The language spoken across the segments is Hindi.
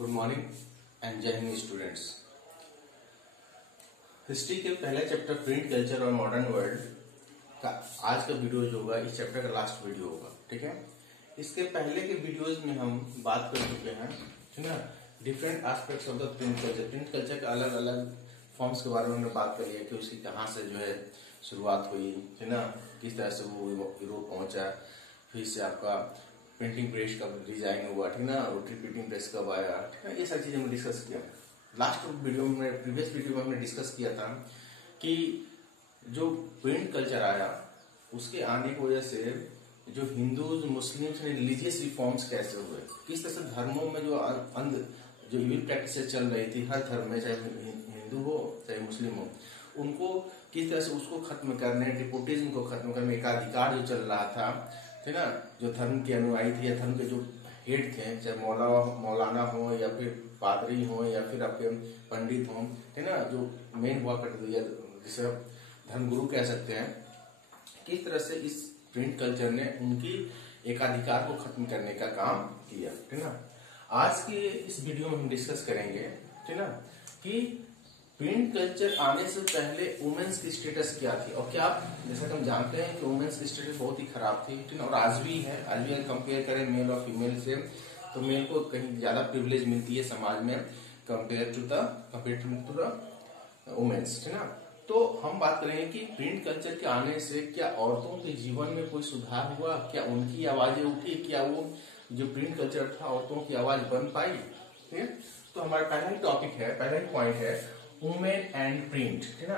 Good morning and Jai Hind students. History के पहले चैप्टर प्रिंट कल्चर और मॉडर्न वर्ल्ड का आज का वीडियो जो होगा इस चैप्टर का लास्ट वीडियो होगा। ठीक है, इसके पहले के वीडियोस में हम बात कर चुके हैं, ठीक है, different aspects of the print culture. Print culture के अलग अलग फॉर्म्स के बारे में हमने बात करी है कि उसकी कहाँ से जो है शुरुआत हुई, है ना, किस तरह से वो यूरोप पहुंचा, फिर से आपका प्रिंटिंग प्रेस का डिजाइन हुआ, ठीक ना, रोटरी प्रिंटिंग प्रेस कब आया, ठीक है, ये सारी चीजें हमने डिस्कस किया। लास्ट वीडियो में, प्रीवियस वीडियो में हमने डिस्कस किया था कि जो प्रिंट कल्चर आया उसके आने की वजह से जो हिंदूज मुस्लिम्स ने रिलीजियस रिफॉर्म्स कैसे हुए, किस तरह से धर्मों में जो इविल प्रैक्टिसेस चल रही थी हर धर्म में, चाहे हिंदू हो चाहे मुस्लिम हो, उनको किस तरह से उसको खत्म करने, नेपोटिज्म को खत्म करने, एकाधिकार जो चल रहा था, ठीक ना, जो धर्म के अनुयायी थे या धर्म के जो हेड थे, चाहे मौलाना हो या फिर पादरी हो या फिर आपके पंडित हो, ठीक ना, जो मेन हुआ करते थे, जिसे धर्मगुरु कह सकते हैं, किस तरह से इस प्रिंट कल्चर ने उनकी एकाधिकार को खत्म करने का काम किया, ठीक ना। आज के इस वीडियो में हम डिस्कस करेंगे, ठीक ना, कि प्रिंट कल्चर आने से पहले वुमेन्स की स्टेटस क्या थी और क्या, जैसा कि हम जानते हैं कि वुमेन्स की स्टेटस बहुत ही खराब थी, ठीक ना, और आज भी है। आज भी अगर कंपेयर करें मेल और फीमेल से तो मेल को कहीं ज्यादा प्रिविलेज मिलती है समाज में कंपेयर टू द वुमेन्स, ठीक ना। तो हम बात करेंगे कि प्रिंट कल्चर के आने से क्या औरतों के जीवन में कोई सुधार हुआ, क्या उनकी आवाजें उठी, क्या वो जो प्रिंट कल्चर था औरतों की आवाज बन पाई, ठीक है। तो हमारा पहला ही टॉपिक है, पहला ही पॉइंट है वुमेन एंड प्रिंट, ठीक ना।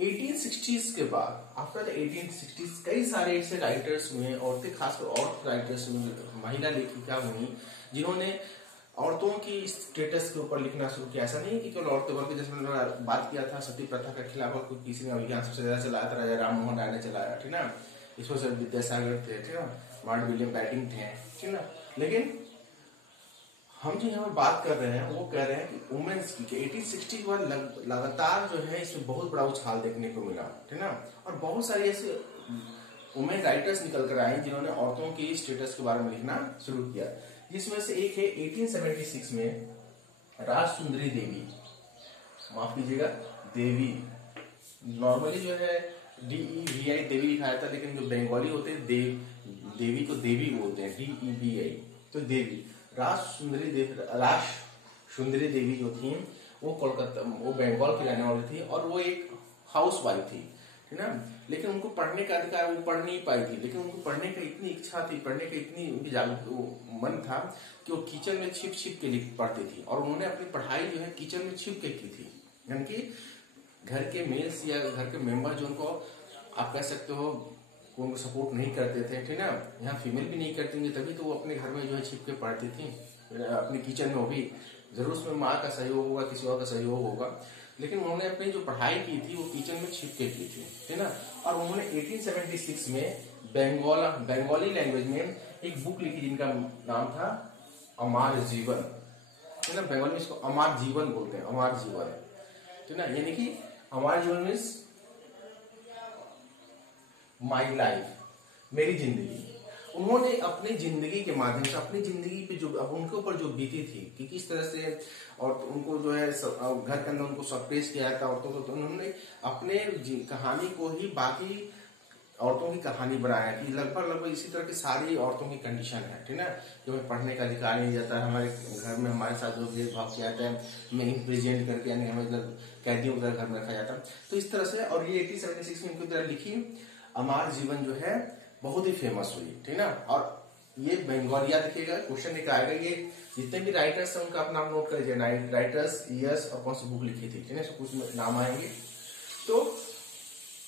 1860s के बाद, आफ्टर द 1860s कई सारे ऐसे राइटर्स हुए, औरतें खासकर औरत राइटर्स हुई, महिला लेखिका हुई, जिन्होंने औरतों की स्टेटस के ऊपर लिखना शुरू किया। ऐसा नहीं कि केवल औरतों वर्ग, जैसे मैंने बात किया था सती प्रथा के खिलाफ किसी ने अभियान सबसे ज्यादा चलाया था, राजा राम मोहन राय ने चलाया, ठीक ना, इसमें से विद्यासागर थे, ठीक ना, मार्ट विलियम बैटिंग थे, ठीक ना। लेकिन हम जो यहाँ पर बात कर रहे हैं वो कह रहे हैं कि वुमेन्स की 1860 के बाद लगातार जो है इसमें बहुत बड़ा उछाल देखने को मिला, ठीक ना, और बहुत सारे ऐसे वुमेन राइटर्स निकल कर आए जिन्होंने औरतों की स्टेटस के बारे में लिखना शुरू किया, जिसमें से एक है 1876 में राजसुंदरी देवी, माफ कीजिएगा देवी, नॉर्मली जो है DEVI देवी लिखाया था, लेकिन जो बंगाली होते हैं देवी को देवी बोलते हैं, DEVI, तो देवी राज सुंदरी देवी जो थी वो कोलकाता, वो बंगाल की रहने वाली थी और वो एक हाउस वाइफ थी, है ना। लेकिन उनको पढ़ने का अधिकार, वो पढ़ नहीं पाई थी, लेकिन उनको पढ़ने की इतनी इच्छा थी, पढ़ने का इतनी उनकी मन था कि वो किचन में छिप छिप के पढ़ती थी, और उन्होंने अपनी पढ़ाई जो है किचन में छिप के की थी, यानी कि घर के मेल्स या घर के मेंबर जो उनको आप कह सकते हो उनको सपोर्ट नहीं करते थे, ठीक ना, यहाँ फीमेल भी नहीं करती होंगी, तभी तो वो अपने घर में जो है छिप के पढ़ती थी अपने किचन में, वो भी जरूर उसमें माँ का सहयोग होगा, किसी और का सहयोग होगा, लेकिन उन्होंने अपनी जो पढ़ाई की थी वो किचन में छिप के की थी, ठीक ना। और उन्होंने 1876 में बंगाली लैंग्वेज में एक बुक लिखी जिनका नाम था अमर जीवन, ठीक ना, बंगाली में इसको अमर जीवन बोलते हैं, अमर जीवन, ठीक ना, यानी कि अमर जीवन मीन्स माई लाइफ, मेरी जिंदगी। उन्होंने अपनी जिंदगी के माध्यम से, अपनी जिंदगी पे जो अब उनके ऊपर जो बीती थी कि किस तरह से और उनको जो है घर के अंदर उनको सप्रेस किया था औरतों को, तो उन्होंने अपने कहानी को ही बाकी औरतों की कहानी बनाया कि लगभग इसी तरह की सारी औरतों की कंडीशन है, ठीक ना, कि हमें पढ़ने का अधिकार नहीं जाता, हमारे घर में हमारे साथ जो भेदभाव किया जाता है, हमें इम्प्रिजेंट करके, यानी हमें कैदियों की तरह घर में रखा जाता। तो इस तरह से, और ये 1876 में इनकी तरह लिखी अमर जीवन जो है बहुत ही फेमस हुई, ठीक ना। और ये बंगालिया देखिएगा, क्वेश्चन निकालेगा, ये जितने भी राइटर्स हैं उनका अपना नोट कर लीजिए, राइटर्स, ईयर्स और कौन सी बुक लिखी थी, ठीक है, कुछ नाम आएंगे। तो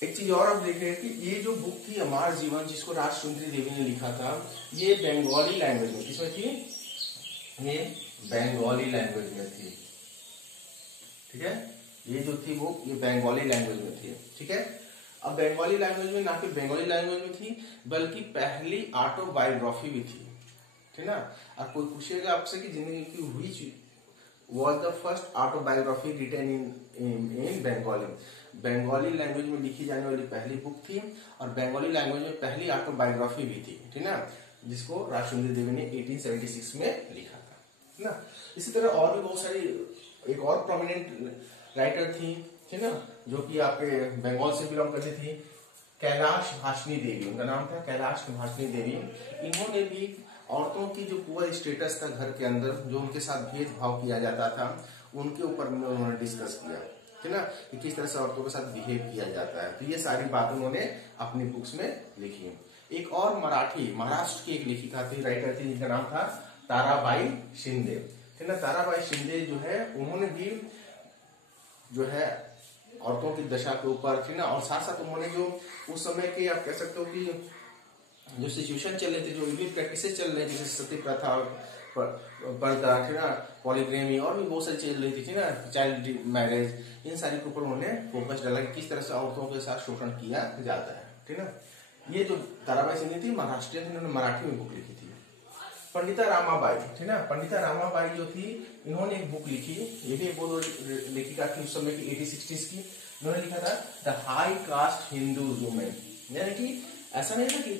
एक चीज और आप देख रहे हैं कि ये जो बुक थी अमर जीवन, जिसको राजसुंदरी देवी ने लिखा था, ये बंगाली लैंग्वेज में, किसमें थी, ये बंगाली लैंग्वेज में थी, ठीक है, ये जो थी वो ये बंगाली लैंग्वेज में थी, ठीक है। अब बंगाली लैंग्वेज में, ना कि बंगाली लैंग्वेज में थी, बल्कि पहली ऑटोबायोग्राफी भी थी, ठीक ना। अब कोई पूछेगा आपसे कि जिंदगी की which was the first autobiography written in Bengali, Bengali language में लिखी जाने वाली पहली बुक थी और बंगाली लैंग्वेज में पहली ऑटोबायोग्राफी भी थी, ठीक ना, जिसको राजसुंदरी देवी ने 1876 में लिखा था, ना। इसी तरह और भी बहुत सारी, एक और प्रोमिनेंट राइटर थी, ठीक ना, जो कि आपके बंगाल से बिलोंग करती थी, कैलाश भाषिनी देवी, उनका नाम था कैलाश भाषिनी देवी। इन्होंने भी औरतों की जो पुअर स्टेटस था घर के अंदर, जो उनके साथ भेदभाव किया जाता था, उनके ऊपर में उन्होंने डिस्कस किया, ठीक ना, कि किस तरह से औरतों के साथ बिहेव किया जाता है। तो ये सारी बातें उन्होंने अपनी बुक्स में लिखी। एक और मराठी, महाराष्ट्र की एक लेखिका थी, राइटर थी, जिनका नाम था ताराबाई शिंदे, ठीक ना। ताराबाई शिंदे जो है, उन्होंने भी जो है औरतों की दशा के ऊपर, ठीक ना, और साथ साथ उन्होंने जो उस समय के, आप कह सकते हो कि जो सिचुएशन चल रहे थे, जो इविल प्रैक्टिसेस चल रहे थे, जैसे सती प्रथा, पर्दा, ठीक ना, पॉलीग्रामी, और भी बहुत सारी चीज रही थी, ठीक ना, चाइल्ड मैरिज, इन सारी के ऊपर उन्होंने फोकस डाला कि किस तरह से औरतों के साथ शोषण किया जाता है, ठीक ना। ये जो ताराबाई सिंह थी, महाराष्ट्र थी, उन्होंने मराठी में बुक लिखी थी। पंडिता रामाबाई, ठीक ना, पंडिता रामाबाई जो थी, इन्होंने एक बुक लिखी, ये भी बहुत लेखिका थी उस समय की, 1860s की। इन्होंने लिखा था the high cast Hindu women, यानी कि ऐसा नहीं था कि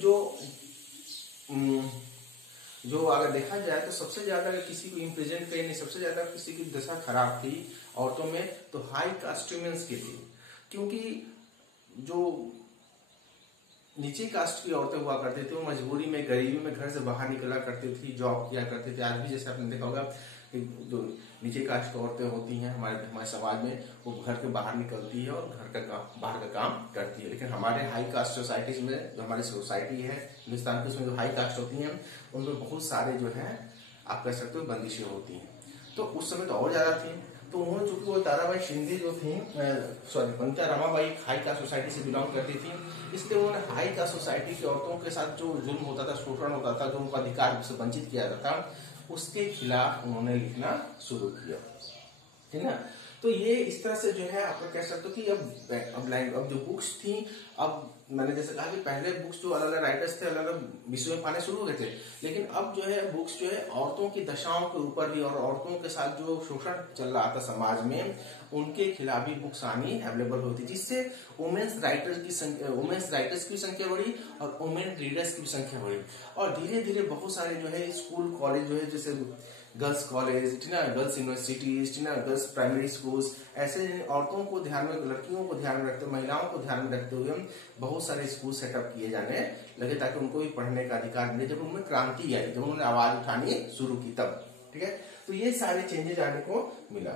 जो अगर देखा जाए तो सबसे ज्यादा अगर किसी को इम्प्रेजेंट करने, सबसे ज्यादा किसी की दशा खराब थी औरतों में, तो हाई कास्ट वुमेन्स की थी। क्योंकि जो नीचे कास्ट की औरतें हुआ करती थी, वो मजबूरी में, गरीबी में घर से बाहर निकला करती थी, जॉब किया करती थी। आज भी जैसे आपने देखा होगा कि जो नीचे कास्ट की औरतें होती हैं हमारे समाज में, वो घर के बाहर निकलती है और घर का बाहर का काम करती है। लेकिन हमारे हाई कास्ट सोसाइटीज में, जो हमारी सोसाइटी है हिंदुस्तान की, उसमें जो हाई कास्ट होती है, उनमें बहुत सारे जो है, आप कह सकते हो, बंदिशें होती हैं। तो उस समय तो और ज्यादा थी। तो उन्होंने, चूंकि वो ताराबाई शिंदे जो थी, Pandita Ramabai high caste society से बिलोंग करती थी, इसलिए उन्होंने हाई कास्ट सोसाइटी की औरतों के साथ जो जुल्म होता था, शोषण होता था, जो उनका अधिकार से वंचित किया जाता था, उसके खिलाफ उन्होंने लिखना शुरू किया, ठीक ना। तो ये इस तरह से जो है, आप कह सकते हो कि अब जो बुक्स थी, अब मैंने जैसे कहा कि पहले बुक्स जो अलग अलग राइटर्स थे, अलग अलग विषयों में पाने शुरू हो गए थे, लेकिन अब जो है बुक्स जो है औरतों की दशाओं के ऊपर भी, और औरतों के साथ जो शोषण चल रहा था समाज में, उनके खिलाफ भी बुक्स आनी अवेलेबल होती, जिससे वुमेन्स राइटर्स की संख्या बढ़ी और वुमेन रीडर्स की भी संख्या बढ़ी। और धीरे धीरे बहुत सारे जो है स्कूल कॉलेज जो है, जैसे गर्ल्स कॉलेज, ठीक ना, गर्ल्स यूनिवर्सिटीज, ठीक ना, गर्ल्स प्राइमरी स्कूल्स, ऐसे औरतों को ध्यान में, लड़कियों को ध्यान में रखते हुए, महिलाओं को ध्यान में रखते हुए बहुत सारे स्कूल सेटअप किए जाने लगे, ताकि उनको भी पढ़ने का अधिकार मिले। जब उनमें क्रांति आई, जब उन्होंने आवाज उठानी शुरू की, तब, ठीक है। तो ये सारे चेंजेस आने को मिला।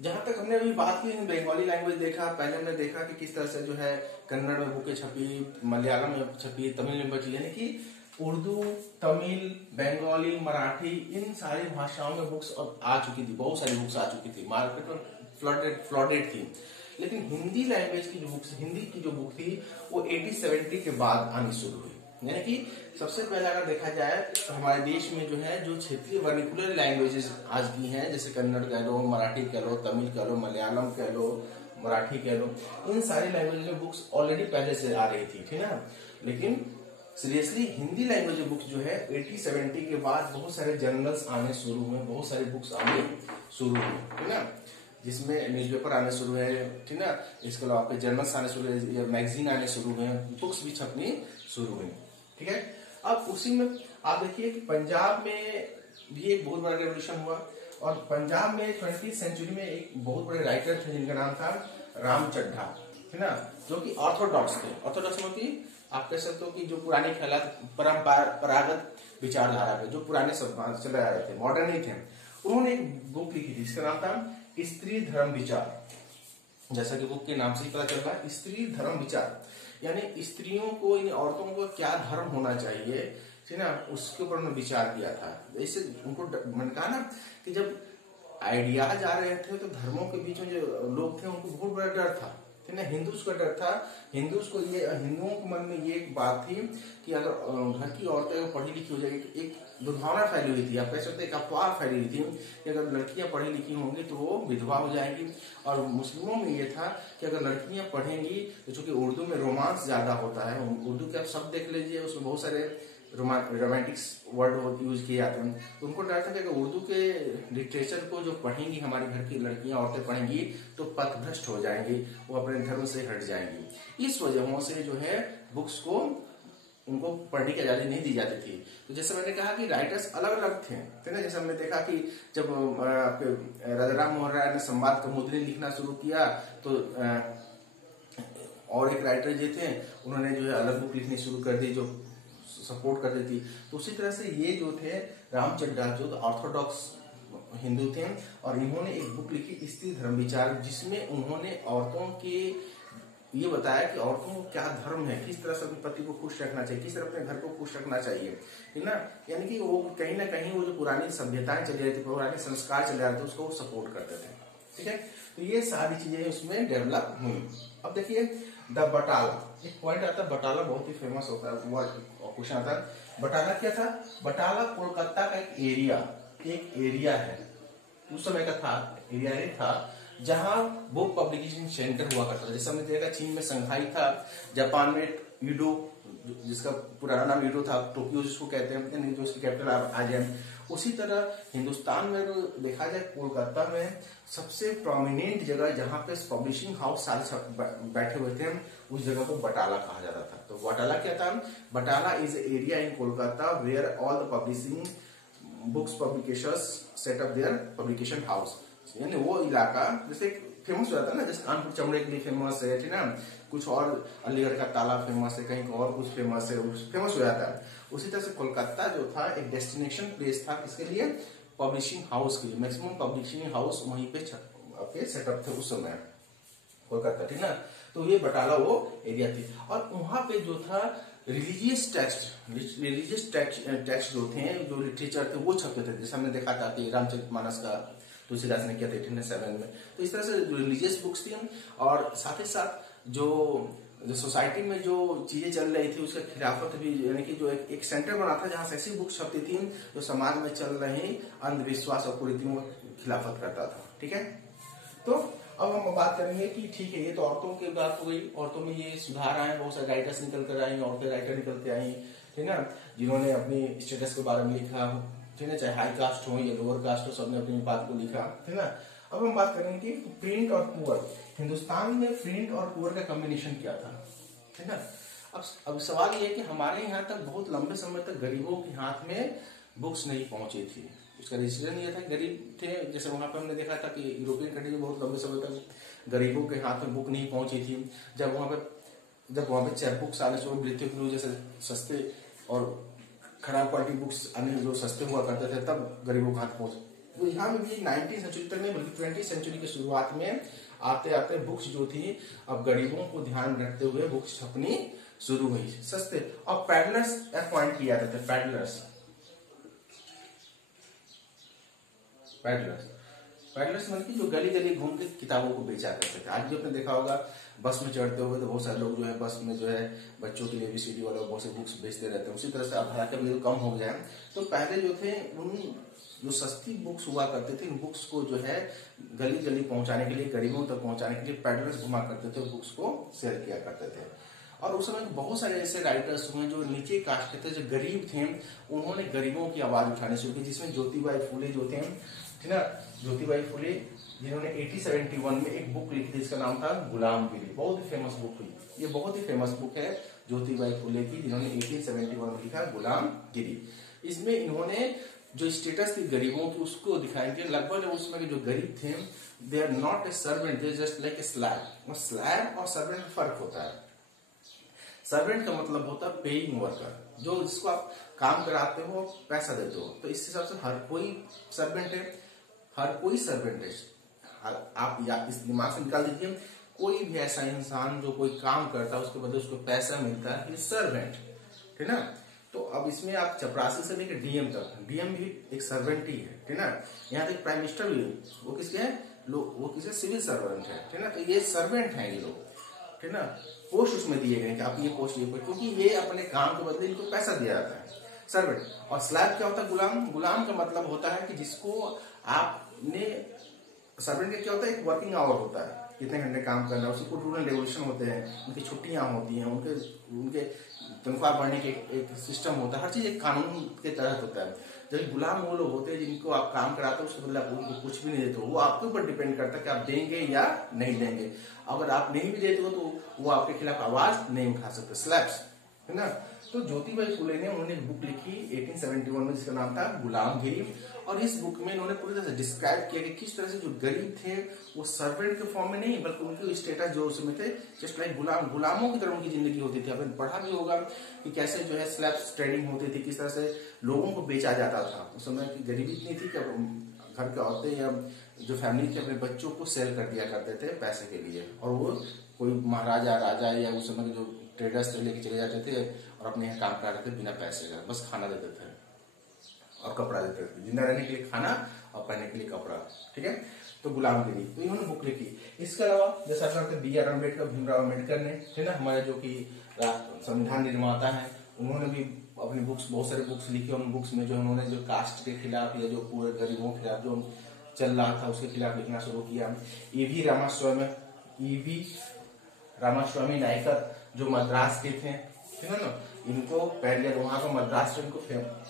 जहां तक हमने अभी बात की बंगाली लैंग्वेज देखा, पहले हमने देखा कि किस तरह से जो है कन्नड़ में बुकें छपी, मलयालम में छपी, तमिल में बची, यानी कि उर्दू, तमिल, बंगाली, मराठी, इन सारी भाषाओं में बुक्स आ चुकी थी, बहुत सारी बुक्स आ चुकी थी, मार्केट में फ्लडेड थी। लेकिन हिंदी लैंग्वेज की जो बुक्स, हिंदी की जो बुक थी, वो 80-70 के बाद आनी शुरू हुई। यानी कि सबसे पहले अगर देखा जाए तो हमारे देश में जो है, जो क्षेत्रीय वर्निकुलर लैंग्वेजेस आज की हैं, जैसे कन्नड़ कह लो, मराठी कह लो, तमिल कह लो, मलयालम कह लो, मराठी कह लो, इन सारी लैंग्वेज में बुक्स ऑलरेडी पहले से आ रही थी, ठीक ना। लेकिन सीरियसली हिंदी लैंग्वेज बुक्स जो है 80-70 के बाद बहुत सारे जर्नल्स आने शुरू हुए, बहुत सारे बुक्स आने शुरू हुए, ठीक ना, जिसमें न्यूज़पेपर आने शुरू है, ठीक ना, इसके अलावा आपके जर्नल्स आने शुरू है, मैगजीन आने शुरू हुए, बुक्स भी छपनी शुरू हुई, ठीक है। अब उसी में आप देखिए कि पंजाब में भी एक बहुत बड़ा रेवोल्यूशन हुआ, और पंजाब में 20वीं सेंचुरी में एक बहुत बड़े राइटर थे, जिनका नाम था राम चड्ढा, ठीक ना, जो कि ऑर्थोडॉक्स थे। ऑर्थोडॉक्स में कि आप कह सकते हो कि जो पुराने ख्यालात, परंपरागत विचारधारा पे जो पुराने शब्द चले आ रहे थे, मॉडर्न नहीं थे, उन्होंने एक बुक लिखी थी, जिसका नाम था स्त्री धर्म विचार। जैसा कि बुक के नाम से ही पता चल रहा है, स्त्री धर्म विचार, यानी स्त्रियों को, इन औरतों को क्या धर्म होना चाहिए, ठीक ना, उसके ऊपर उन्होंने विचार किया था। इससे उनको मैंने कहा ना कि जब आइडियाज आ रहे थे, तो धर्मों के बीच में जो लोग थे, उनको बहुत बड़ा डर था, ठीक ना। हिंदूज का डर था, हिंदुओं के मन में ये एक बात थी कि अगर घर की औरतें पढ़ी लिखी हो जाएगी, एक दुर्भावना फैली हुई थी, आप कह सकते हैं एक अफवाह फैली हुई थी कि अगर लड़कियां पढ़ी लिखी होंगी तो वो विधवा हो जाएंगी। और मुस्लिमों में ये था कि अगर लड़कियां पढ़ेंगी तो, चूंकि उर्दू में रोमांस ज्यादा होता है, उर्दू के आप शब्द देख लीजिए, उसमें बहुत सारे रोमांटिक्स वर्ड यूज किए जाते हैं, तो उनको डर था कि अगर उर्दू के लिटरेचर को जो पढ़ेंगी हमारी घर की लड़कियां, औरतें पढ़ेंगी, तो पथभ्रष्ट हो जाएंगी, वो अपने धर्म से हट जाएंगी। इस वजहों से जो है बुक्स को उनको पढ़ने की आजादी नहीं दी जाती थी। तो जैसे मैंने कहा कि राइटर्स अलग अलग थे, ठीक है। जैसे हमने देखा कि जब राजा राम मोहन राय ने संवाद कौमुदी लिखना शुरू किया तो और एक राइटर जो थे उन्होंने जो है अलग बुक लिखनी शुरू कर दी जो सपोर्ट करती थी। तो उसी तरह से ये जो थे रामचंद्र राजपूत ऑर्थोडॉक्स हिंदू थे और इन्होंने एक बुक लिखी स्त्री धर्म विचार, जिसमें उन्होंने औरतों के ये बताया कि औरतों को क्या धर्म है, किस तरह से अपने पति को खुश रखना चाहिए, किस तरह अपने घर को खुश रखना चाहिए, है ना। यानी कि वो कहीं ना कहीं वो जो पुरानी सभ्यताएं चली रही थी, पुराने संस्कार चले रहे थे, उसको वो सपोर्ट करते थे, ठीक है। तो ये सारी चीजें उसमें डेवलप हुई। अब देखिए द बटाला, एक पॉइंट आता है, बटाला बहुत ही फेमस होता है, वो क्वेश्चन आता है बटाला क्या था। बटाला कोलकाता का एक एरिया है, उस समय का था, एरिया नहीं था, जहां बुक पब्लिकेशन सेंटर हुआ करता था। जैसे हमने देखा चीन में संघाई था, जापान में यूडो, जिसका पुराना नाम यूडो था, टोक्यो जिसको कहते हैं, जो उसकी कैपिटल आज है। उसी तरह हिंदुस्तान में देखा जाए कोलकाता में सबसे प्रोमिनेंट जगह जहां पे पब्लिशिंग हाउस सारे बैठे हुए थे, उस जगह को बटाला कहा जाता था। तो बटाला क्या था, Battala is area in Kolkata where all the publishing books publications set up there publication house. यानी वो इलाका जैसे फेमस हो जाता है ना, जैसे कानपुर चमड़े के लिए फेमस है, ठीक है ना, कुछ और अलीगढ़ का ताला फेमस है, कहीं और कुछ फेमस है, फेमस हो जाता है। उसी तरह से कोलकाता जो था एक डेस्टिनेशन प्लेस था, किसके लिए, पब्लिशिंग हाउस के लिए। मैक्सिमम पब्लिशिंग हाउस वहीं पे सेटअप थे उस समय कोलकाता, ठीक ना। तो ये बटाला वो एरिया थी और वहां पे जो था रिलीजियस टेक्स्ट जो थे, जो लिटरेचर थे वो छपते थे। जैसे हमने देखा था कि रामचरितमानस का तुलसीदास ने किया था 1807 में। तो इस तरह से जो रिलीजियस बुक्स थी और साथ ही साथ जो सोसाइटी में जो चीजें चल रही थी उसका खिलाफत भी, यानी कि जो एक सेंटर बना था जहां से ऐसी बुक्स छपती थी जो समाज में चल रही अंधविश्वास और कुरीतियों की खिलाफत करता था, ठीक है। तो अब हम बात करेंगे कि ठीक है, ये तो औरतों की बात हो गई, औरतों में ये सुधार आए, बहुत सारे राइटर्स निकल कर आई, औरतें राइटर निकल के आई, ठीक है, जिन्होंने अपनी स्टेटस के बारे में लिखा, ठीक है, चाहे हाई कास्ट हो या लोअर कास्ट हो, सबने अपनी बात को लिखा, ठीक है ना। अब हम बात करेंगे कि प्रिंट और पुअर, हिंदुस्तान में प्रिंट और पुअर का कॉम्बिनेशन क्या था, ठीक है। अब सवाल ये है कि हमारे यहाँ तक बहुत लंबे समय तक गरीबों के हाथ में बुक्स नहीं पहुंची थी। उसका रीजन ये था गरीब थे, जैसे वहां पर हमने देखा था कि यूरोपियन कंट्री में बहुत लंबे समय तक गरीबों के हाथ में बुक नहीं पहुंची थी। जब वहां पे चैप बुक्स आने शुरू, ब्रिटिश ब्लू जैसे सस्ते और खराब क्वालिटी बुक्स आने जो सस्ते हुआ करते थे, तब गरीबों के हाथ पहुंचे। तो यहाँ में भी 19वीं सेंचुरी तक नहीं बल्कि 20वीं सेंचुरी की शुरुआत में आते आते बुक्स जो थी अब गरीबों को ध्यान रखते हुए बुक्स छपनी शुरू हुई सस्ते। और पैडलर्स अपॉइंट किया जाते थे, पैडलर्स मतलब कि जो गली गली घूम के किताबों को बेचा करते थे। आज जो आपने देखा होगा बस में चढ़ते हुए तो बहुत सारे लोग जो है बस में जो है बच्चों के लिए ABCD वाला बहुत से बुक्स बेचते रहते हैं। उसी तरह से अब हालांकि बिल्कुल कम हो गया है। तो पहले जो थे उन जो सस्ती बुक्स हुआ करते थे, बुक्स को जो है गली गली पहुंचाने के लिए, गरीबों तक पहुंचाने के लिए पैडलर्स घुमा करते थे, बुक्स को सेल किया करते थे। और उस समय बहुत सारे ऐसे राइटर्स हुए जो नीचे कास्ट के थे, जो गरीब थे, उन्होंने गरीबों की आवाज उठानी शुरू की, जिसमें ज्योतिबाई फुले जो थे, ठीक ना, ज्योतिबाई फुले जिन्होंने 1871 में एक बुक लिखी थी, इसका नाम था गुलामगिरी, बहुत ही फेमस बुक हुई। ये बहुत ही फेमस बुक है ज्योतिबाई फुले की, जिन्होंने 1871 में लिखा गुलामगिरी। इसमें इन्होंने जो स्टेटस थी गरीबों की उसको दिखाई थी। लगभग उसमें के जो गरीब थे, they are not a servant, they just like a slave. Slave और सर्वेंट में फर्क होता है। सर्वेंट का मतलब होता है पेइंग वर्कर, जो जिसको आप काम कराते हो, पैसा देते हो। तो इस हिसाब से हर कोई सर्वेंट है, हर कोई सर्वेंट है। आप या इस दिमाग से निकाल दीजिए, कोई भी ऐसा इंसान जो कोई काम करता है उसके बदले उसको पैसा मिलता है, सर्वेंट, ठीक ना। तो अब इसमें आप चपरासी से लेकर DM तक, DM भी एक सर्वेंट ही है, ठीक ना। यहाँ तक प्राइम मिनिस्टर भी, वो किसके हैं, वो किसके सिविल सर्वेंट है, ठीक ना। तो ये सर्वेंट है ये लोग, ठीक ना। पोस्ट उसमें दिए गए कि आप ये पोस्ट, क्योंकि ये अपने काम के बदले इनको पैसा दिया जाता है, सर्वेंट। और स्लैब क्या होता है, गुलाम। गुलाम का मतलब होता है कि जिसको आपने, सर्वेंट का क्या होता है, एक वर्किंग आवर होता है, कितने घंटे काम करना है, उसी को रूल एंड रेगुलेशन होते हैं, उनकी छुट्टियां होती हैं, उनके तनख्वाह बढ़ने के एक सिस्टम होता है, हर चीज एक कानून के तहत होता है। जब गुलाम वो लोग होते हैं जिनको आप काम कराते हो, उसके बदले आप उनको कुछ भी नहीं देते हो, वो आपके ऊपर डिपेंड करता है कि आप देंगे या नहीं देंगे। अगर आप नहीं भी देते हो तो वो आपके खिलाफ आवाज नहीं उठा सकते। स्लैब्स, है ना। तो ज्योतिबाई फुले ने उन्होंने एक बुक लिखी 1871 में जिसका नाम था गुलामगिरी, और इस बुक में इन्होंने पूरी तरह से डिस्क्राइब किया कि किस तरह से जो गरीब थे वो सर्वेंट के फॉर्म में नहीं बल्कि उनके स्टेटस जो उसमें थे जस्ट लाइक गुलामों की तरह उनकी जिंदगी होती थी। आपने पढ़ा भी होगा कि कैसे जो है स्लैब्स ट्रेडिंग होती थी, किस तरह से लोगों को बेचा जाता था। उस समय की गरीबी इतनी थी कि घर के औरतें या जो फैमिली थे अपने बच्चों को सेल कर दिया करते थे पैसे के लिए, और वो कोई महाराजा राजा या उस समय के जो ट्रेडर्स थे लेके चले जाते थे और अपने यहाँ काम कराते थे बिना पैसे का, बस खाना देते थे और कपड़ा देते थे, जिंदा रहने के लिए खाना और पहनने के लिए कपड़ा। ठीक है, तो गुलामगिरी तो इन्होंने बुक लिखी। इसके अलावा जैसा करते BR अम्बेडकर, भीमराव अम्बेडकर ने, है ना, हमारे जो कि संविधान निर्माता है, उन्होंने भी अपनी बुक्स, बहुत सारे बुक्स लिखी। उन बुक्स में जो उन्होंने जो कास्ट के खिलाफ या जो पूरे गरीबों के खिलाफ जो चल रहा था उसके खिलाफ लिखना शुरू किया। EV रामास्वामी नायकर जो मद्रास के थे, ठीक है ना, इनको पेरियर, वहां का मद्रास इनको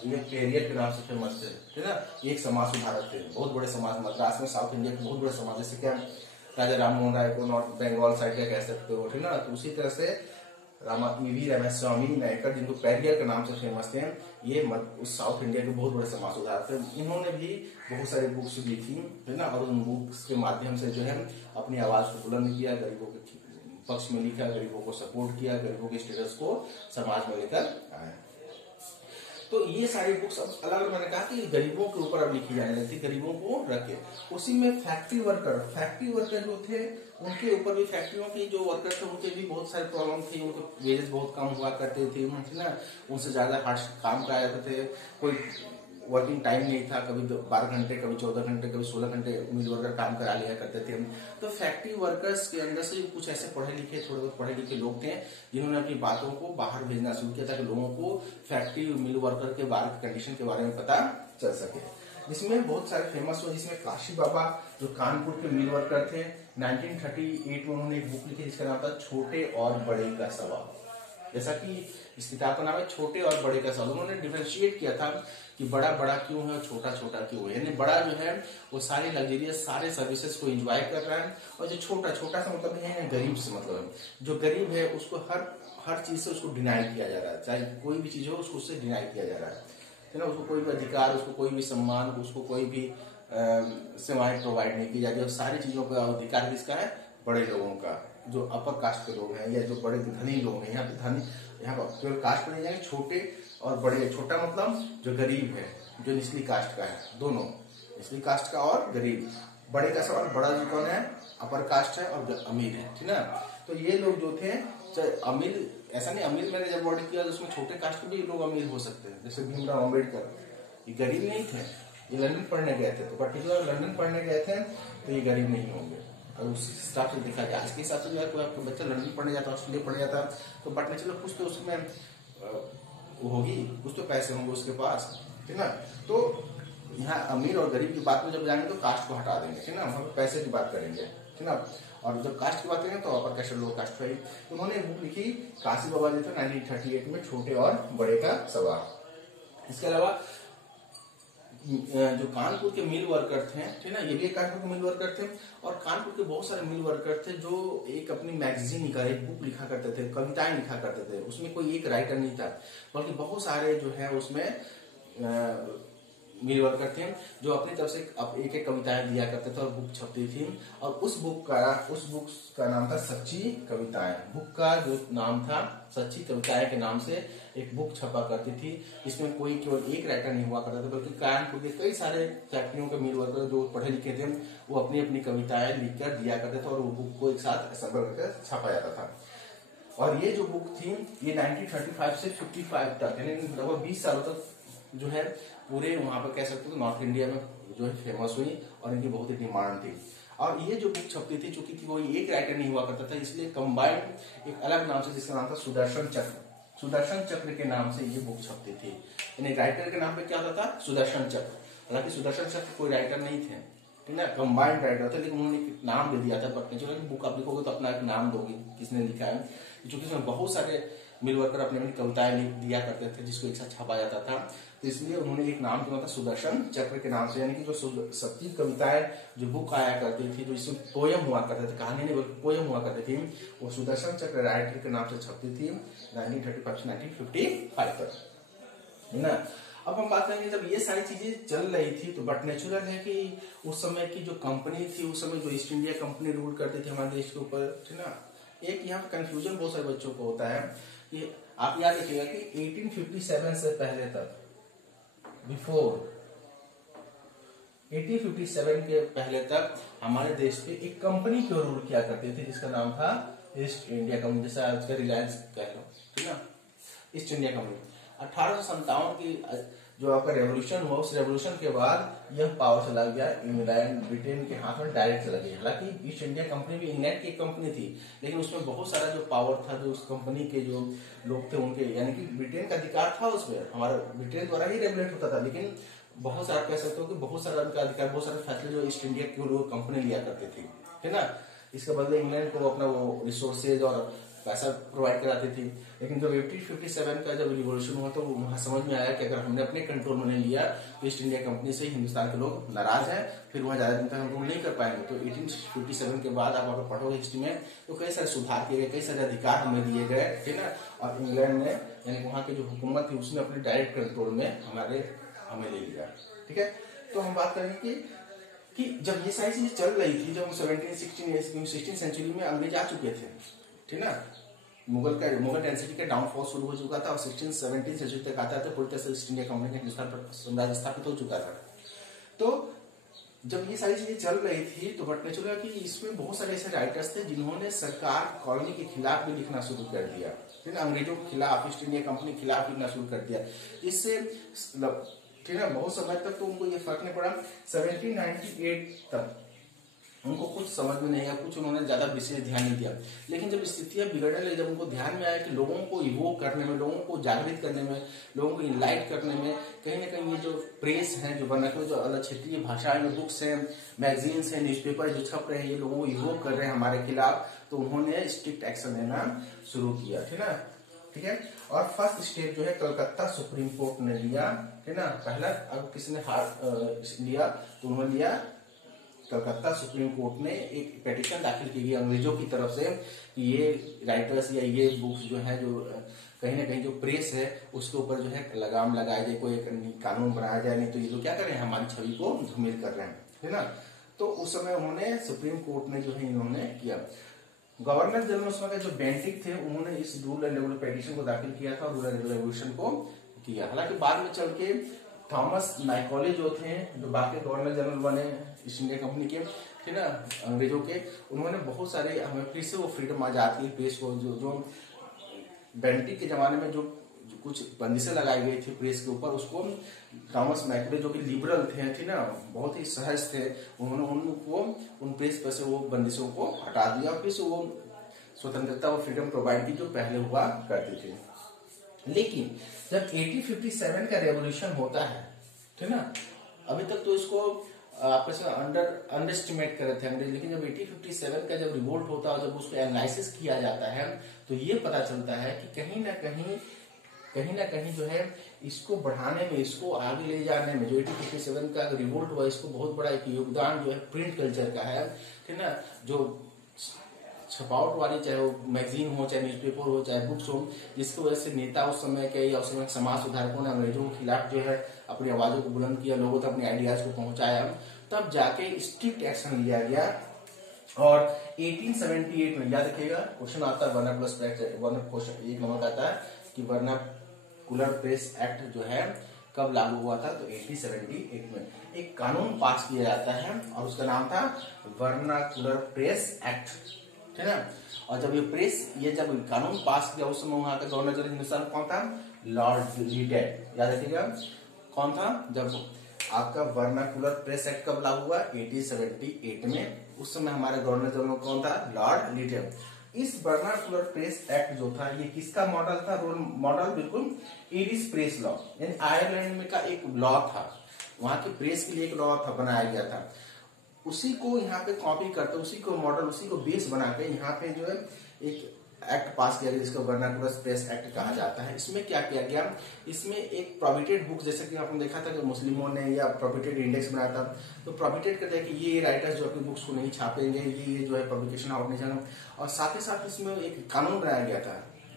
ये पेरियर के नाम से फेमस थे, ठीक है ना। एक समाज सुधारक थे, बहुत बड़े समाज, मद्रास में साउथ इंडिया के बहुत बड़े समाज, जैसे क्या राजा राम मोहन राय को नॉर्थ बंगाल साइड का कह सकते हो, ठीक है ना। तो उसी तरह से EV रामास्वामी नायकर जिनको पेरियर के नाम से फेमस थे, ये उस साउथ इंडिया के बहुत बड़े समाज सुधारक थे। इन्होंने भी बहुत सारी बुक्स लिखी, है ना, और उन बुक्स के माध्यम से जो है अपनी आवाज को बुलंद किया, गरीबों के पक्ष में लिखा, गरीबों को सपोर्ट किया, गरीबों के स्टेटस को समाज में लेकर आए। तो ये सारी बुक्स अब अलग, मैंने कहा कि गरीबों के ऊपर अब लिखी जाने लगती, गरीबों को रखे। उसी में फैक्ट्री वर्कर जो थे उनके ऊपर भी, फैक्ट्रियों की जो वर्कर थे उनके भी बहुत सारे प्रॉब्लम थी, उनके वेजेस बहुत कम हुआ करते थे ना, उनसे ज्यादा हार्ड काम कराए जाते थे, कोई वर्किंग टाइम नहीं था, कभी 12 घंटे, कभी 14 घंटे, कभी 16 घंटे मिल वर्कर काम करा लिया करते थे। तो फैक्ट्री वर्कर्स के अंदर से कुछ ऐसे पढ़े लिखे, थोड़े बहुत पढ़े लिखे लोग थे जिन्होंने अपनी बातों को बाहर भेजना शुरू किया ताकि लोगों को फैक्ट्री मिल वर्कर के बारे कंडीशन के बारे में पता चल सके। जिसमें बहुत सारे फेमस हुए, जिसमें काशी बाबा जो कानपुर के मिल वर्कर थे, 1938 में उन्होंने एक बुक लिखी जिसका नाम था छोटे और बड़े का सवाल। जैसा कि इस किताब का नाम है छोटे और बड़े का सवाल। उन्होंने डिफरेंशिएट किया था कि बड़ा बड़ा क्यों है और छोटा छोटा क्यों है। यानी बड़ा जो है वो सारी लग्जरियस सारे सर्विसेज को एंजॉय कर रहा है, और जो छोटा सा मतलब है गरीब से मतलब है, जो गरीब है उसको हर चीज से उसको डिनाई किया जा रहा है, चाहे कोई भी चीज हो उसको उससे डिनाई किया जा रहा है ना। उसको कोई भी अधिकार, उसको कोई भी सम्मान, उसको कोई भी सेवाएं प्रोवाइड नहीं की जाती। और सारी चीजों का अधिकार किसका है? बड़े लोगों का, जो अपर कास्ट के लोग हैं या जो बड़े धनी लोग हैं। यहाँ पर केवल कास्ट में नहीं जाएंगे, छोटे और बड़े। छोटा मतलब जो गरीब है, जो निचली कास्ट का है, दोनों, निचली कास्ट का और गरीब। बड़े का सवाल, बड़ा जो कौन है? अपर कास्ट है, और जो अमीर है, ठीक ना। तो ये लोग जो थे, अमीर ऐसा नहीं, अमीर मैंने जब वर्ड किया तो उसमें छोटे कास्ट के भी लोग अमीर हो सकते हैं। जैसे भीमराव अम्बेडकर, ये गरीब नहीं थे, ये लंदन पढ़ने गए थे, तो पर्टिकुलर लंदन पढ़ने गए थे तो ये गरीब नहीं होंगे। और उस हिसाब से देखा जाए, आज के हिसाब से जो है कोई आपका बच्चा लंदन पढ़ने जाता है, ऑस्ट्रेलिया पढ़ने जाता है, तो बट चलो कुछ तो उसमें होगी, कुछ तो पैसे होंगे उसके पास, ठीक ना। तो यहाँ अमीर और गरीब की बात में जब जाएंगे तो कास्ट को हटा देंगे, ठीक ना, हम पैसे की बात करेंगे, ठीक ना। और जब कास्ट की बात करेंगे तो अपर कास्ट, लोअर कास्ट है। तो उन्होंने बुक लिखी काशी बाबा जी थे 1938 में, छोटे और बड़े का सवाल। इसके अलावा जो कानपुर के मिल वर्कर थे, ठीक ना, ये भी कानपुर के मिल वर्कर थे। और कानपुर के बहुत सारे मिल वर्कर थे जो एक अपनी मैगजीन निकाल, एक बुक लिखा करते थे, कविताएं लिखा करते थे। उसमें कोई एक राइटर नहीं था, बल्कि बहुत सारे जो है उसमें मिल वर्कर थे जो अपनी तरफ से एक एक कविताएं दिया करते थे और बुक छपती थी। और उस बुक का नाम था सच्ची कविताएं। बुक का जो नाम था सच्ची कविताएं के नाम से एक बुक छपा करती थी। इसमें कोई केवल एक राइटर नहीं हुआ करता था, बल्कि कानपुर के कई सारे फैक्ट्रियों के मिल वर्कर जो पढ़े लिखे थे वो अपनी अपनी कविताएं लिखकर दिया करते थे, और वो बुक को एक साथ असेंबल करके छापा जाता था। और ये जो बुक थी ये 1935 से 55 तक, यानी लगभग 20 सालों तक जो है पूरे वहां पर कह सकते हो नॉर्थ इंडिया में जो है फेमस हुई, और इनकी बहुत ही डिमांड थी। और ये जो बुक छपती थी, चूंकि वो एक राइटर नहीं हुआ करता था, इसलिए कंबाइंड एक अलग नाम से, जिसका नाम था सुदर्शन चक्र के नाम से ये बुक छपती थी। यानी राइटर के नाम पे क्या होता था? सुदर्शन चक्र। हालांकि सुदर्शन चक्र कोई राइटर नहीं थे, ठीक ना, कंबाइंड राइटर थे, लेकिन उन्होंने एक नाम दे दिया था। बट जो बुक आप लिखोगे तो अपना एक नाम दोगे किसने लिखा है, क्योंकि इसमें बहुत सारे मिल वर्कर अपनी अपनी कविताएं लिख दिया करते थे जिसको एक साथ छापा जाता था। तो इसलिए उन्होंने एक नाम चुना था सुदर्शन चक्र के नाम से, यानी कि जो सत्य कविताएं जो बुक आया करती थी, जो इसमें पोयम हुआ करते थे, कहानी नहीं बल्कि पोयम हुआ करती थी, वो सुदर्शन चक्र राइटर के नाम से छपती थी 1935 से 1955 तक, है ना। अब हम बात करेंगे जब ये सारी चीजें चल रही थी तो बट नेचुरल है कि उस समय की जो कंपनी थी, उस समय जो ईस्ट इंडिया कंपनी रूल करती थी हमारे देश के ऊपर, है ना। एक यहाँ पे कंफ्यूजन बहुत सारे बच्चों को होता है कि आप याद रखिएगा कि 1857 से पहले तक, बिफोर 1857 के पहले तक हमारे देश पे एक कंपनी क्यों रूल किया करती थी जिसका नाम था ईस्ट इंडिया कंपनी, जैसे आज का रिलायंस कह लो, ठीक ना, ईस्ट इंडिया कंपनी। 1857 की जो आपका रेवोल्यूशन हुआ, उस रेवोल्यूशन के बाद यह पावर चला गया इंग्लैंड ब्रिटेन के हाथ में डायरेक्ट चला गया। हालांकि ईस्ट इंडिया कंपनी भी इंग्लैंड की कंपनी थी, लेकिन उसमें बहुत सारा जो पावर था, जो उस कंपनी के जो लोग थे उनके, यानी कि ब्रिटेन का अधिकार था उसमें, हमारा ब्रिटेन द्वारा ही रेगुलेट होता था, लेकिन बहुत सारा कह सकते हो कि बहुत सारा उनका अधिकार, बहुत सारे फैसले जो ईस्ट इंडिया की लोग कंपनी लिया करते थे, है ना। इसके बदले इंग्लैंड को अपना वो रिसोर्सेज और पैसा प्रोवाइड कराती थी। लेकिन जब 1857 का जब रिवॉल्यूशन हुआ तो वहां समझ में आया कि अगर हमने अपने कंट्रोल में नहीं लिया तो ईस्ट इंडिया कंपनी से हिंदुस्तान के लोग नाराज हैं, फिर वहां ज्यादा दिन तक कंट्रोल नहीं कर पाएंगे। तो 1857 के बाद आप अगर पढ़ोगे हिस्ट्री में तो कई सारे सुधार किए गए, कई सारे अधिकार हमें दिए गए, है ना। और इंग्लैंड ने, यानी वहां की जो हुकूमत थी उसने अपने डायरेक्ट कंट्रोल में हमें ले लिया, ठीक है। तो हम बात करेंगे कि जब ये सारी चीजें चल रही थी, जब 16th सेंचुरी में अंग्रेज आ चुके थे, ठीक ना, मुगल डायनेस्टी का डाउनफॉल शुरू हो चुका था और 17th सेंचुरी तक आता था पूरी तरह से ईस्ट इंडिया कंपनी का हिंदुस्तान पर साम्राज्य स्थापित हो चुका था। तो जब ये सारी चीजें चल रही थी तो बट नेचुरल है कि इसमें बहुत सारे ऐसे राइटर्स थे जिन्होंने सरकार कॉलोनी के खिलाफ भी लिखना शुरू कर दिया, ठीक है, अंग्रेजों के खिलाफ, ईस्ट इंडिया कंपनी के खिलाफ लिखना शुरू कर दिया। इससे ठीक है, बहुत समय तक तो उनको ये फर्क नहीं पड़ा। 1798 तक उनको कुछ समझ में नहीं आया, कुछ उन्होंने ज्यादा विशेष ध्यान नहीं दिया। लेकिन जब स्थितियां बिगड़ने लगी, जब उनको ध्यान में आया कि लोगों को इवोक करने में, लोगों को जागृत करने में, लोगों को इनलाइट करने में कहीं ना कहीं ये जो प्रेस है, जो बना जो अलग क्षेत्रीय भाषाएं में बुक्स हैं, मैगजीन्स हैं, न्यूज़पेपर जो छप रहे हैं, ये लोगों को इवोक कर रहे हैं हमारे खिलाफ, तो उन्होंने स्ट्रिक्ट एक्शन लेना शुरू किया, ठीक है, ठीक है। और फर्स्ट स्टेप जो है कलकत्ता सुप्रीम कोर्ट ने लिया, है ना। पहला अब किसी ने लिया तो उन्होंने लिया, कलकत्ता सुप्रीम कोर्ट ने एक पिटीशन दाखिल की गई अंग्रेजों की तरफ से कि ये राइटर्स या ये बुक्स जो है, जो कहीं ना कहीं जो प्रेस है उसके ऊपर जो है लगाम लगाया जाए, कोई एक कानून बनाया जाए, नहीं तो ये लोग क्या कर रहे हैं, हमारी छवि को धूमिल कर रहे हैं, है ना। तो उस समय उन्होंने सुप्रीम कोर्ट ने जो है इन्होंने किया। गवर्नर जनरल उसमें का जो बेंटिक थे उन्होंने इस रूल एंड रेगुलेशन पिटीशन को दाखिल किया था और रूल एंड रेगुलेशन को किया। हालांकि बाद में चल के थॉमस मैकॉले जो थे, जो बाकी गवर्नर जनरल बने ईस्ट इंडिया कंपनी के, ठीक है, अंग्रेजों के, उन्होंने बहुत सारे हमें फिर से वो फ्रीडम आजाद की प्रेस को, जो बेंटिक के जमाने में जो कुछ बंदिशें लगाई गई थी प्रेस के ऊपर, उसको थॉमस मैकॉले जो कि लिबरल थे, ठीक ना, बहुत ही सहज थे, उन्होंने उनको उन प्रेस पर से वो बंदिशों को हटा दिया और फिर से वो स्वतंत्रता और फ्रीडम प्रोवाइड की जो पहले हुआ करती थी। लेकिन जब 1857 का रेवोल्यूशन होता है, ठीक ना, अभी तक तो इसको आपस में अंडर एस्टिमेट कर रहे थे अंग्रेज, लेकिन जब 1857 का जब रिवोल्ट होता है, जब उसको एनालिसिस किया जाता है तो ये पता चलता है कि कहीं ना कहीं जो है इसको बढ़ाने में, इसको आगे ले जाने में, जो 1857 का रिवोल्ट हुआ, इसको बहुत बड़ा एक योगदान जो है प्रिंट कल्चर का है, ठीक ना, जो छपावट वाली, चाहे वो मैगजीन हो, चाहे न्यूज़पेपर हो, चाहे बुक्स हो, जिसकी वजह से नेता उस समय के या उस समय समाज सुधारकों ने अंग्रेजों के खिलाफ जो है अपनी आवाजों को बुलंद किया, लोगों तक अपने आइडियाज को पहुंचाया, तब जाके स्ट्रिक्ट एक्शन लिया गया। और 1878 में याद रखिएगा, क्वेश्चन आता है क्वेश्चन एक नंबर आता है कि वर्नाकुलर प्रेस एक्ट जो है कब लागू हुआ था, तो 1878 में एक कानून पास किया जाता है और उसका नाम था वर्नाकुलर प्रेस एक्ट, ठीक है। और जब ये जब कानून पास किया उस समय वहां का गवर्नर जनरल हिंदुस्तान कौन था, लॉर्ड लिटेन, याद रखिएगा कौन था। जब आपका वर्नाकुलर प्रेस एक्ट कब लागू हुआ, 1878 में, उस समय हमारे गवर्नर जनरल कौन था, लॉर्ड लिटेन। इस वर्नाकुलर प्रेस एक्ट जो था ये किसका मॉडल था, रोल मॉडल बिल्कुल इरिश प्रेस लॉ, यानी आयरलैंड में का एक लॉ था, वहां के प्रेस के लिए एक लॉ था, बनाया गया था, उसी को यहाँ पे कॉपी करते, उसी को मॉडल, उसी को बेस बना के यहाँ पे जो है एक एक्ट पास किया गया जिसको वर्नाकुलर प्रेस एक्ट कहा जाता है। इसमें क्या किया गया, इसमें एक प्रोहिबिटेड बुक, जैसे कि आपने देखा था कि मुस्लिमों ने या प्रोहिबिटेड इंडेक्स बनाया था, तो प्रोहिबिटेड कर दिया कि ये राइटर्स जो अपनी बुक्स को नहीं छापेंगे, ये जो है पब्लिकेशन आउट नहीं जाना। और साथ ही साथ इसमें एक कानून बनाया गया था।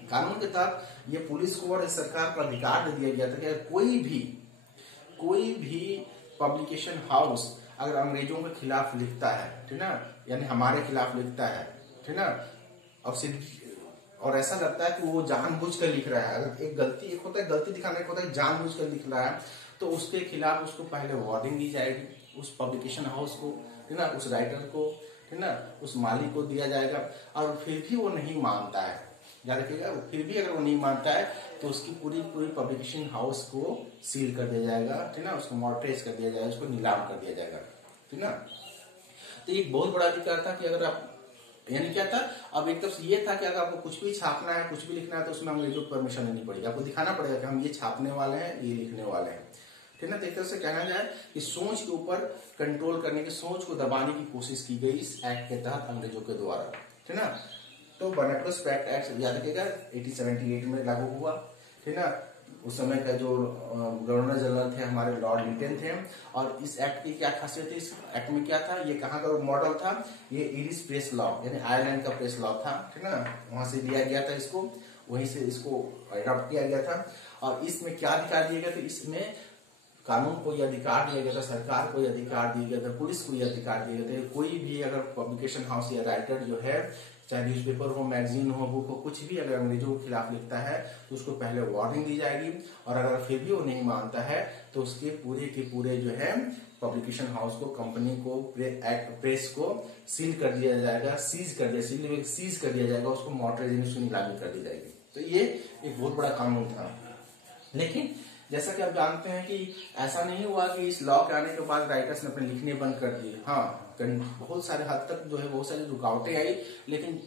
कानून के तहत ये पुलिस को और सरकार को अधिकार दे दिया गया था कि कोई भी पब्लिकेशन हाउस अगर अंग्रेजों के खिलाफ लिखता है, ठीक ना, यानी हमारे खिलाफ लिखता है, ठीक ना, और ऐसा लगता है कि वो जानबूझकर लिख रहा है, अगर एक होता है गलती दिखाना, एक होता है जानबूझकर लिख रहा है, तो उसके खिलाफ उसको पहले वार्निंग दी जाएगी, उस पब्लिकेशन हाउस को, ठीक ना, उस राइटर को, ठीक ना, उस मालिक को दिया जाएगा। और फिर भी वो नहीं मानता है, याद रखिएगा, फिर भी अगर वो नहीं मानता है तो उसकी पूरी पब्लिकेशन हाउस को सील कर दिया जाएगा, ठीक ना, उसको मॉर्टरेज कर दिया जाएगा, उसको नीलाम कर दिया जाएगा, ठीक ना। तो एक बहुत बड़ा अधिकार था कि अगर आप, यानी क्या था, अब एक तरफ ये था कि अगर आपको कुछ भी छापना है, कुछ भी लिखना है, तो उसमें अंग्रेजों को परमिशन लेनी पड़ेगी, आपको दिखाना पड़ेगा कि हम ये छापने वाले हैं, ये लिखने वाले हैं, ठीक ना। तो एक तरह से कहना जाए कि सोच के ऊपर कंट्रोल करने की, सोच को दबाने की कोशिश की गई इस एक्ट के तहत अंग्रेजों के द्वारा, ठीक ना। तो वर्नाकुलर एक्ट याद रखिएगा 1878 में लागू हुआ, ठीक ना। उस समय का जो गवर्नर जनरल थे हमारे लॉर्ड लिटन थे। और इस एक्ट की क्या खासियत थी, इस एक्ट में क्या था, ये कहाँ का मॉडल था, ये इरिश प्रेस लॉ यानी आयरलैंड का प्रेस लॉ था, ठीक ना, वहां से लिया गया था इसको, वहीं से इसको अडॉप्ट किया गया था। और इसमें क्या अधिकार दिए गए थे, इसमें कानून को यह अधिकार दिया गया था, सरकार को यह अधिकार दिया गया था, पुलिस को यह अधिकार दिए गए थे, कोई भी अगर पब्लिकेशन हाउस या राइटर जो है, चाहे न्यूज़पेपर हो, मैगजीन हो, बुक हो, कुछ भी अगर अंग्रेजों के खिलाफ लिखता है तो उसको पहले वार्निंग दी जाएगी। और अगर फिर भी वो नहीं मानता है तो उसके पूरे के पूरे जो है पब्लिकेशन हाउस को, कंपनी को, प्रेस को सील कर दिया जाएगा, सीज कर दिया जाएगा, उसको मॉर्टरेज, उसकी नीलामी कर दी जाएगी। तो ये एक बहुत बड़ा कानून था। लेकिन जैसा कि आप जानते हैं कि ऐसा नहीं हुआ कि इस लॉ के आने के बाद राइटर्स ने अपने लिखने बंद कर दिए। हाँ, बहुत सारे हद तक जो है बहुत सारी रुकावटें आई, लेकिन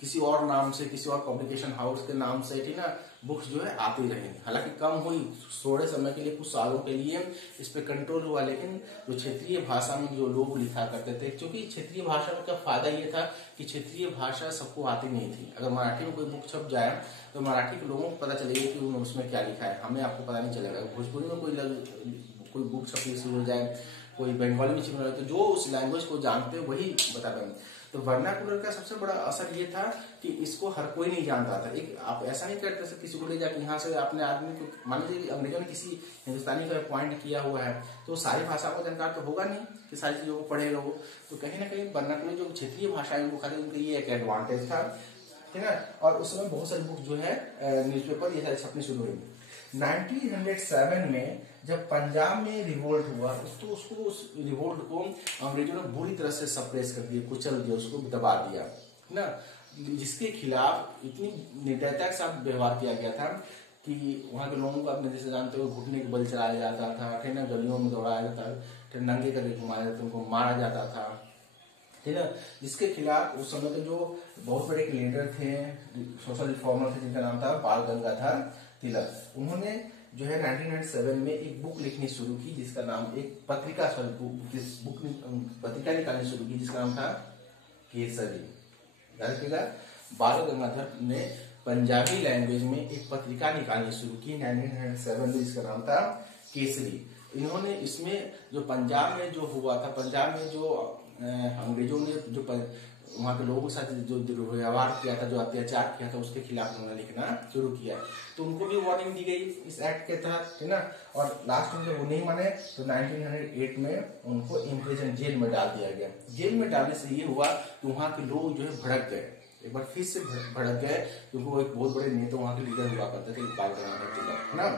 किसी और नाम से, किसी और पब्लिकेशन हाउस के नाम से, ठीक ना, बुक्स जो है आती रही। हालांकि कम हुई थोड़े समय के लिए, कुछ सालों के लिए इस पे कंट्रोल हुआ, लेकिन जो क्षेत्रीय भाषा में जो लोग लिखा करते थे, क्योंकि क्षेत्रीय भाषा में का फायदा ये था कि क्षेत्रीय भाषा सबको आती नहीं थी। अगर मराठी में कोई बुक छप जाए तो मराठी के लोगों को पता चलेगा कि उसमें क्या लिखा है, हमें आपको पता नहीं चलेगा। भोजपुरी में कोई बुक छपनी शुरू हो जाए, कोई बंगाली में छपने लगे, तो जो उस लैंग्वेज को जानते हैं वही बता रहे हैं। तो वर्नाकुलर का सबसे बड़ा असर ये था कि इसको हर कोई नहीं जानता था। एक आप ऐसा नहीं करते थे किसी को ले जाकर यहाँ से अपने आदमी को, मान लीजिए अंग्रेजों ने किसी हिंदुस्तानी को अपॉइंट किया हुआ है तो सारी भाषा को जानकार तो होगा नहीं कि सारी चीजों को पढ़ेगा वो। तो कहीं ना कहीं वर्नाकुलर जो क्षेत्रीय भाषा है खाली उनके ये एक एडवांटेज था, ठीक है। और उस समय बहुत सारी बुक जो है न्यूज़पेपर ये सारी छपनी शुरू हुई। 1907 में जब पंजाब में रिवोल्ट हुआ तो उस रिवोल्ट को अंग्रेजों ने बुरी तरह से सप्रेस कर दिया, कुचल दिया, उसको दबा दिया ना, जिसके खिलाफ इतनी निर्दयता के साथ व्यवहार किया गया था कि वहां के लोगों को अपने जैसे जानते हो घुटने के बल चलाया जाता था, ठीक ना, गलियों में दौड़ाया जाता था, नंगे करके घुमाया जाता था, उनको मारा जाता था, ठीक है। जिसके खिलाफ उस समय के जो बहुत बड़े लीडर थे, सोशल रिफॉर्मर थे, जिनका नाम था बाल गंगाधर तिलक, उन्होंने जो है 1997 में एक बुक लिखनी शुरू की जिसका नाम, एक पत्रिका निकालनी शुरू की जिसका नाम था केसरी। याद रखिएगा, बाल गंगाधर ने पंजाबी लैंग्वेज में एक पत्रिका निकालनी शुरू की 1907 में जिसका नाम था केसरी। इन्होंने इसमें जो पंजाब में जो हुआ था, पंजाब में जो अंग्रेजों ने जो वहां के लोगों के साथ जो दुर्व्यवहार किया था, जो अत्याचार किया था, उसके खिलाफ उन्होंने लिखना शुरू किया। तो उनको भी वार्निंग दी गई इस एक्ट के तहत, है ना। और लास्ट में जब वो नहीं माने तो 1908 में उनको इम्प्रिजन, जेल में डाल दिया गया। जेल में डालने से ये हुआ कि वहां के लोग जो है भड़क गए, एक बार फिर से भड़क गए, क्योंकि वो एक बहुत बड़े नेता वहां के लीडर हुआ करते थे, बाल गंगाधर तिलक, है ना।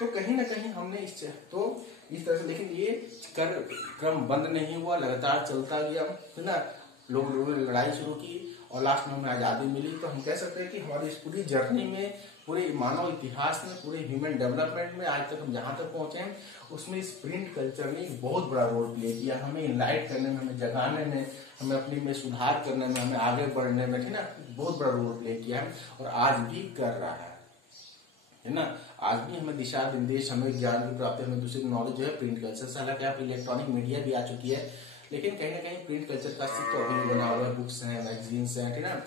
तो कहीं ना कहीं हमने इस तरह से, लेकिन ये क्रम बंद नहीं हुआ, लगातार चलता गया, है ना। लोगों ने लड़ाई शुरू की और लास्ट में हमें आजादी मिली। तो हम कह सकते हैं कि हमारी इस पूरी जर्नी में, पूरे मानव इतिहास में, पूरे ह्यूमन डेवलपमेंट में आज तक हम जहां तक पहुंचे हैं, उसमें इस प्रिंट कल्चर ने एक बहुत बड़ा रोल प्ले किया, हमें इनलाइट करने में, हमें जगाने में, हमें अपने में सुधार करने में, हमें आगे बढ़ने में, ठीक ना, बहुत बड़ा रोल प्ले किया है और आज भी कर रहा है ना। आज भी हमें दिशा निर्देश, हमें ज्ञान की प्राप्ति, हमें दूसरी नॉलेज जो है प्रिंट कल्चर से। हालांकि आप इलेक्ट्रॉनिक मीडिया भी आ चुकी है, लेकिन कहीं ना कहीं प्रिंट कल्चर का अस्तित्व अभी बना हुआ है, बुक्स हैं, मैगजीन्स हैं, ठीक है।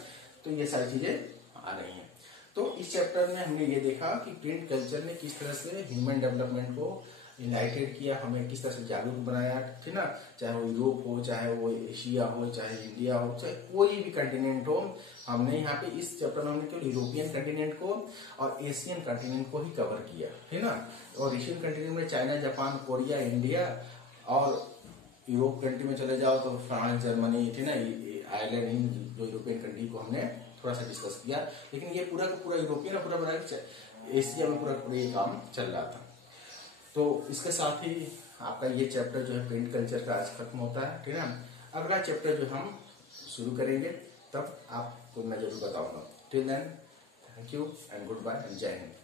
तो ये सारी चीजें आ रही हैं। तो इस चैप्टर में हमने ये देखा कि प्रिंट कल्चर ने किस तरह से ह्यूमन डेवलपमेंट को इनलाइटेड किया, हमें किस तरह से जागरूक बनाया, ठीक ना। चाहे वो यूरोप हो, चाहे वो एशिया हो, चाहे इंडिया हो, चाहे कोई भी कंटिनेंट हो, हमने यहाँ पे इस चैप्टर में हमने केवल यूरोपियन कंटिनेंट को और एशियन कंटिनेंट को ही कवर किया है ना। और एशियन कंटिनेंट में चाइना, जापान, कोरिया, इंडिया, और यूरोप कंट्री में चले जाओ तो फ्रांस, जर्मनी, ठीक ना, आयरलैंड, इन जो यूरोपियन कंट्री को हमने थोड़ा सा डिस्कस किया। लेकिन ये पूरा का पूरा यूरोपियन और पूरा बना एशिया में पूरा ये काम चल रहा था। तो इसके साथ ही आपका ये चैप्टर जो है प्रिंट कल्चर का आज खत्म होता है, ठीक है ना। अगला चैप्टर जो हम शुरू करेंगे तब आपको मैं जरूर बताऊंगा। Till then, thank you and goodbye and Jai Hind.